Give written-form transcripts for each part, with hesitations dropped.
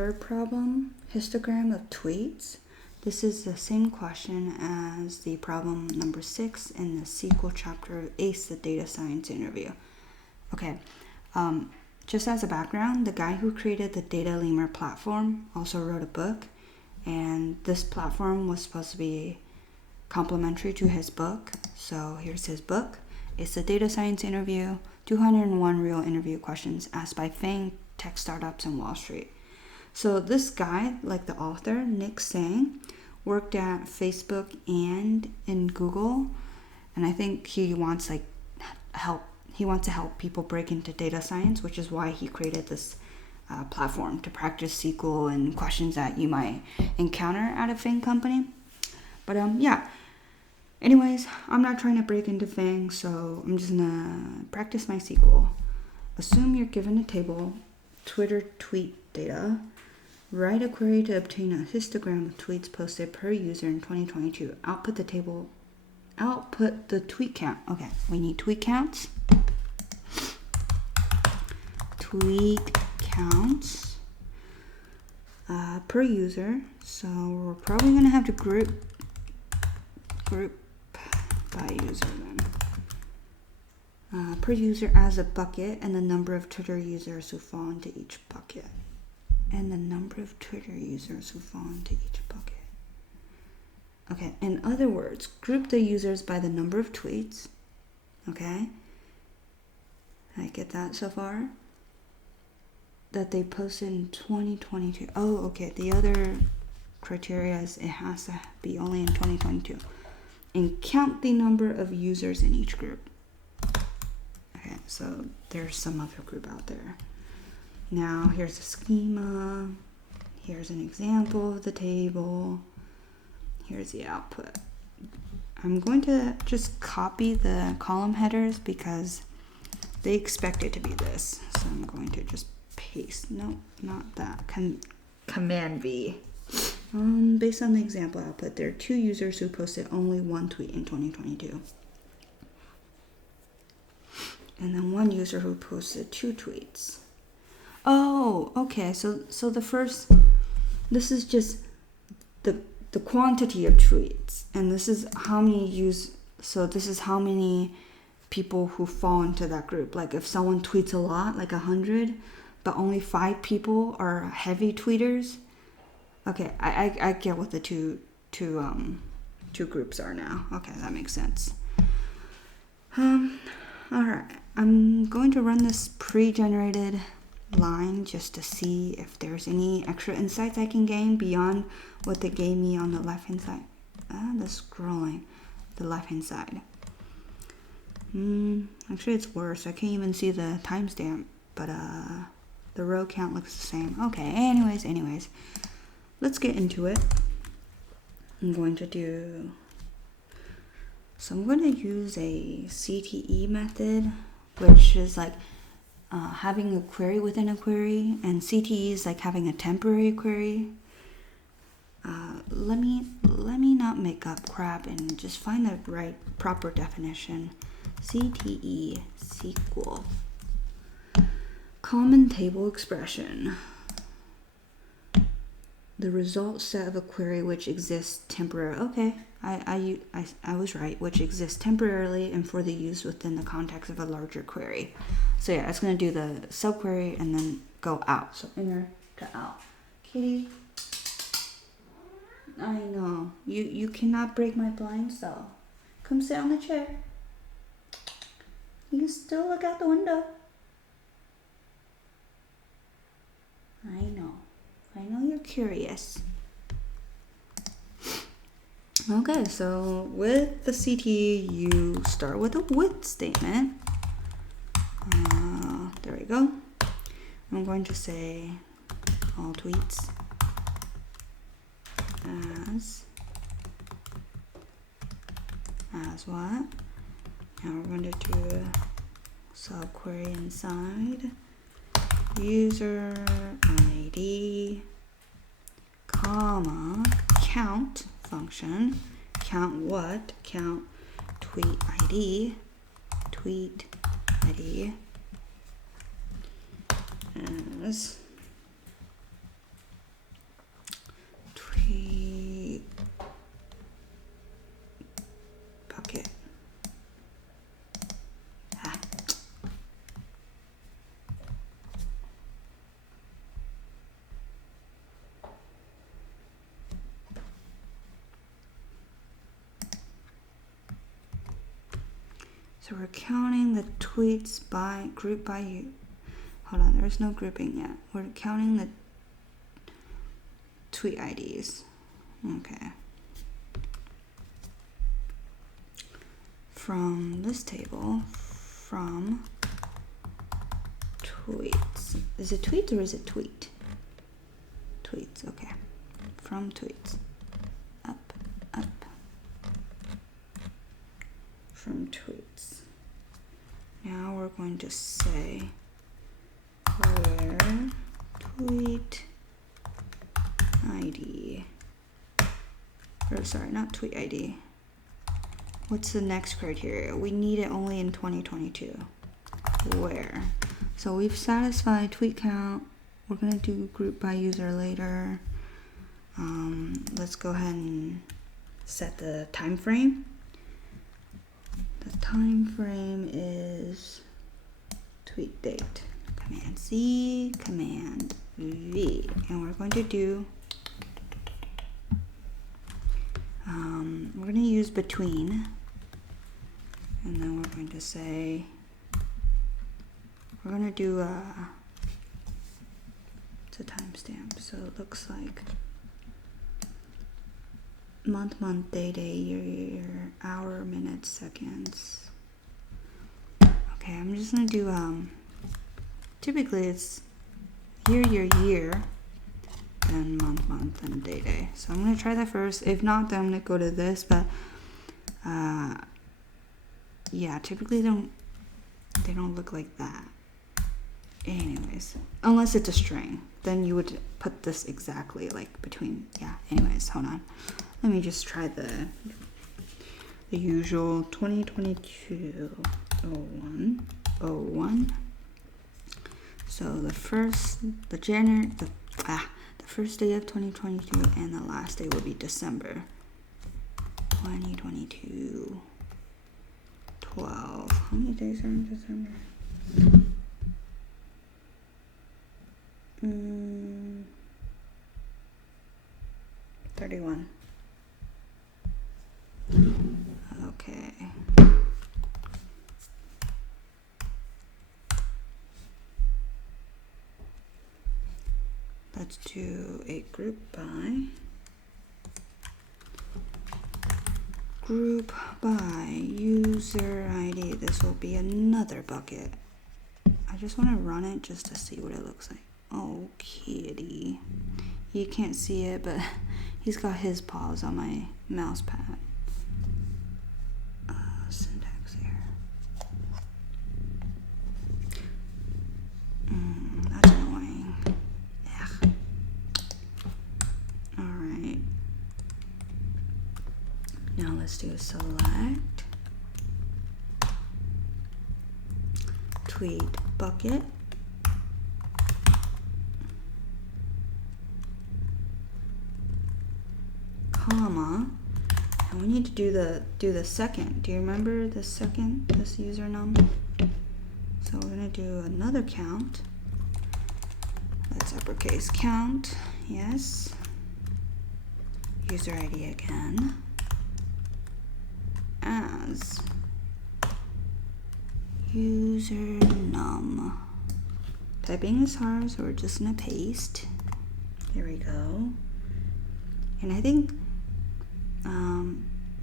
Third problem, histogram of tweets. This is the same question as the problem number 6 in the sequel chapter of ACE, the data science interview. Okay, just as a background, the guy who created the data lemur platform also wrote a book, and this platform was supposed to be complementary to his book. So here's his book. It's the data science interview, 201 real interview questions asked by FANG, tech startups, and Wall Street. So this guy, like the author, Nick Sang, worked at Facebook and in Google, and I think he wants to help people break into data science, which is why he created this platform to practice SQL and questions that you might encounter at a FANG company. But yeah. Anyways, I'm not trying to break into FANG, so I'm just gonna practice my SQL. Assume you're given a table, Twitter tweet data. Write a query to obtain a histogram of tweets posted per user in 2022. Output the tweet count. Okay, we need tweet counts. Tweet counts per user. So we're probably gonna have to group by user then. Per user as a bucket, and the number of Twitter users who fall into each bucket. Okay, in other words, group the users by the number of tweets. Okay? I get that so far? That they posted in 2022. Oh, okay. The other criteria is it has to be only in 2022. And count the number of users in each group. Okay, so there's some other group out there. Now, here's a schema. Here's an example of the table. Here's the output. I'm going to just copy the column headers because they expect it to be this. So I'm going to just paste. No, not that. Command V. Based on the example output, there are 2 users who posted only 1 tweet in 2022. And then 1 user who posted 2 tweets. Oh, okay. So the first, this is just the quantity of tweets, and this is how many so this is how many people who fall into that group. Like if someone tweets a lot, like 100, but only 5 people are heavy tweeters. Okay, I get what the two groups are now. Okay, that makes sense. All right, I'm going to run this pre-generated line just to see if there's any extra insights I can gain beyond what they gave me on the left hand side. The scrolling, the left hand side. Actually it's worse. I can't even see the timestamp, but the row count looks the same. Okay, anyways, let's get into it. I'm going to use a CTE method, which is like having a query within a query, and CTE is like having a temporary query. Let me not make up crap and just find the right proper definition. CTE, SQL. Common table expression. The result set of a query which exists temporarily. Okay, I was right. Which exists temporarily and for the use within the context of a larger query. So yeah, it's going to do the subquery and then go out. So inner to out. Kitty, I know. You cannot break my blinds though. Come sit on the chair. You can still look out the window. I know you're curious. Okay, so with the CTE, you start with a with statement. There we go. I'm going to say all tweets as what? Now we're going to do a subquery inside user ID, comma, count function. Count what? Count tweet ID as So we're counting the tweets by group by you. Hold on, there's no grouping yet. We're counting the tweet IDs. Okay. From this table, from tweets. Is it tweets or is it tweet? Tweets, okay. From tweets. Up, up. From tweets. Now we're going to say where tweet ID. Or sorry, not tweet ID. What's the next criteria? We need it only in 2022. Where? So we've satisfied tweet count. We're gonna do group by user later. Let's go ahead and set the time frame. The time frame is tweet date. Command C, Command V, and we're going to do. We're going to use between, and then we're going to say we're going to do it's a timestamp, so it looks like month, day, year, hour, minutes, seconds. Okay, I'm just gonna do typically it's year, then month, and day. So I'm gonna try that first. If not, then I'm gonna go to this, but yeah, typically they don't look like that. Anyways, unless it's a string, then you would put this exactly like between. Yeah, anyways, hold on. Let me just try the usual 2022 01. So the first day of 2022 and the last day will be December 2022. 12. How many days are in December? 31. Okay. Let's do a group by user ID. This will be another bucket. I just want to run it just to see what it looks like. Oh, kitty. You can't see it, but he's got his paws on my mouse pad. Syntax here. That's annoying. Ugh. Alright. Now let's do a select. Tweet bucket. Comma. And we need to do the second. Do you remember the second, this user num? So we're gonna do another count. Let's uppercase count. Yes. User ID again. As user num. Typing is hard, so we're just gonna paste. There we go. And I think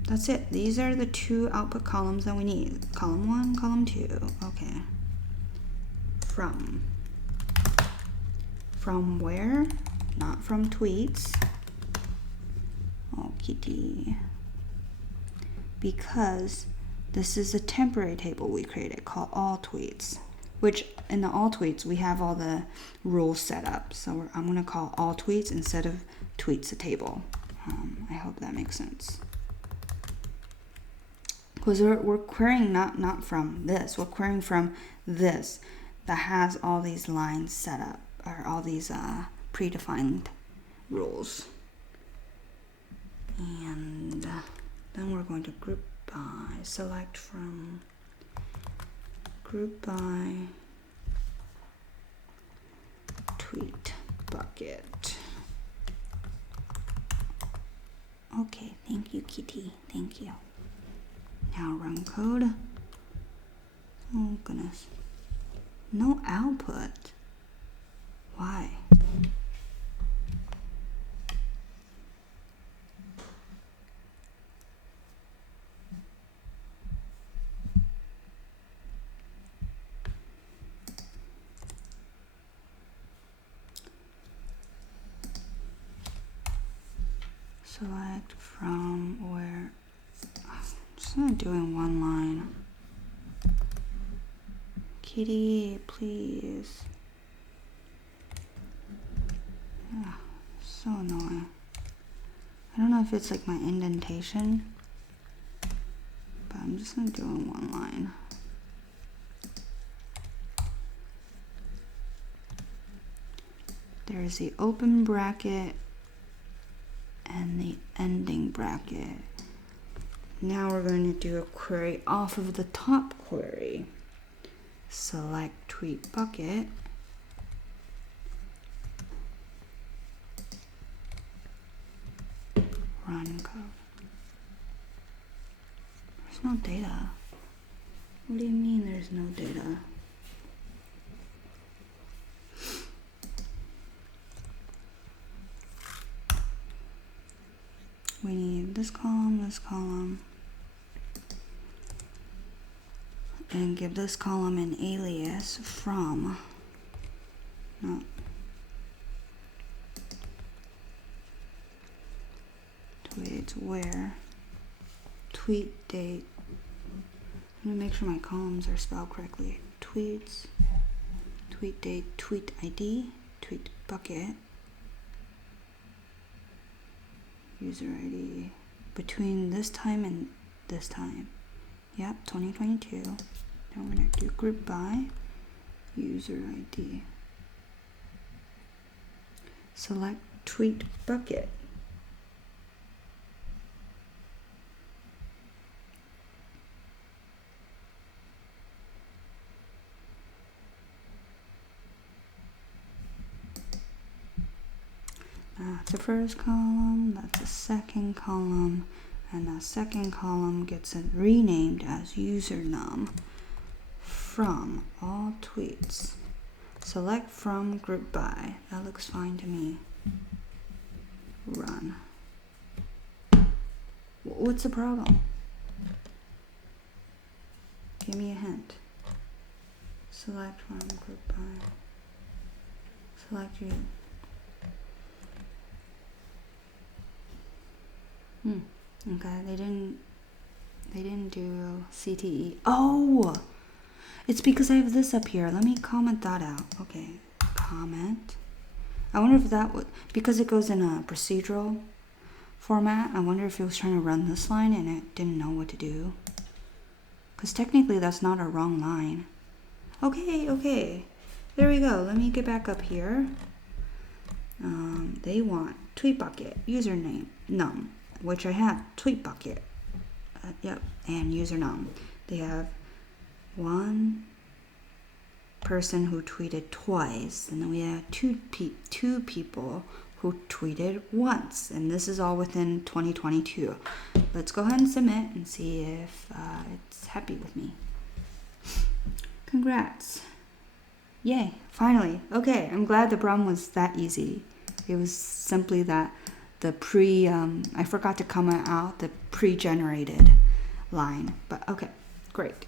that's it. These are the two output columns that we need. Column 1, column 2. Okay. From where? Not from tweets. Oh, kitty. Because this is a temporary table we created called all tweets, which in the all tweets we have all the rules set up. So I'm going to call all tweets instead of tweets a table. I hope that makes sense. Because we're querying not from this. We're querying from this that has all these lines set up, or all these predefined rules. And then we're going to group by, select from group by tweet bucket. Okay, thank you, kitty. Thank you. Now run code. Oh goodness. No output. Why? Select from where. Just not doing one line. Kitty, please. Ah, so annoying. I don't know if it's like my indentation, but I'm just gonna do it in one line. There's the open bracket and the ending bracket. Now we're going to do a query off of the top query. Select tweet bucket. Run code. There's no data. What do you mean there's no data? We need this column, and give this column an alias from, no, tweets where, tweet date. Let me make sure my columns are spelled correctly. Tweets, tweet date, tweet ID, tweet bucket, user ID, between this time and this time. Yep, 2022. Then we're gonna do group by user ID. Select tweet bucket. That's the first column, that's the second column, and that second column gets renamed as usernum from all tweets. Select from group by. That looks fine to me. Run. What's the problem? Give me a hint. Select from group by. Select you. Okay, they didn't do CTE. Oh, it's because I have this up here. Let me comment that out. Okay, comment. I wonder if that would, because it goes in a procedural format, I wonder if it was trying to run this line and it didn't know what to do. Because technically that's not a wrong line. Okay, there we go. Let me get back up here. They want tweet bucket, username, num, which I have, tweet bucket, yep, and username. They have one person who tweeted twice, and then we have two people who tweeted once, and this is all within 2022. Let's go ahead and submit and see if it's happy with me. Congrats. Yay, finally. Okay, I'm glad the problem was that easy. It was simply that the I forgot to comment out the pre-generated line, but okay, great.